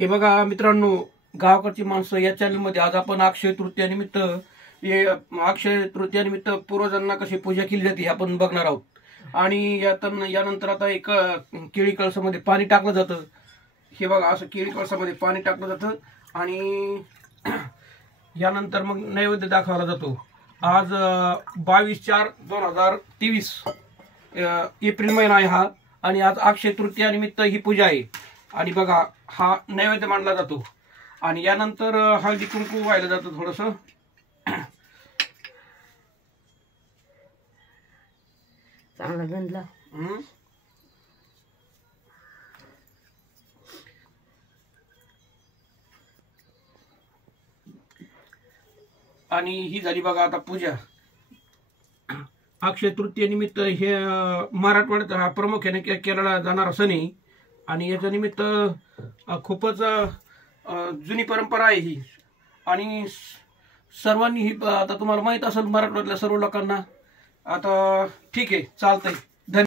हे बघा मित्रांनो, गावाकडची माणसं या चॅनलमध्ये आज आपण अक्षय तृतीयानिमित्त पूर्वजांना कशी पूजा केली जाते हे आपण बघणार आहोत। आणि यानंतर आता एक केळी कळसामध्ये पाणी टाकलं जातं। हे बघा, असं केळी कळसामध्ये पाणी टाकलं जातं आणि यानंतर मग नैवेद्य दाखवला जातो। आज 22/4/2023 एप्रिल महिना आहे हा, आणि आज अक्षय तृतीयानिमित्त ही पूजा आहे। आणि बघा, हा नैवेद्य मांडला जातो आणि यानंतर हळदी कुंकू व्हायला जातं थोडस। चांगला गंधला आणि ही झाली बघा आता पूजा। अक्षय तृतीयेनिमित्त हे मराठवाड्यात हा प्रामुख्याने केला जाणारा सण आहे आणि याच्या निमित्त खूपच जुनी परंपरा आहे ही। आणि सर्वांनी ही आता तुम्हाला माहित असेल मराठवाड्यातल्या सर्व लोकांना। आता ठीक आहे, चालतंय।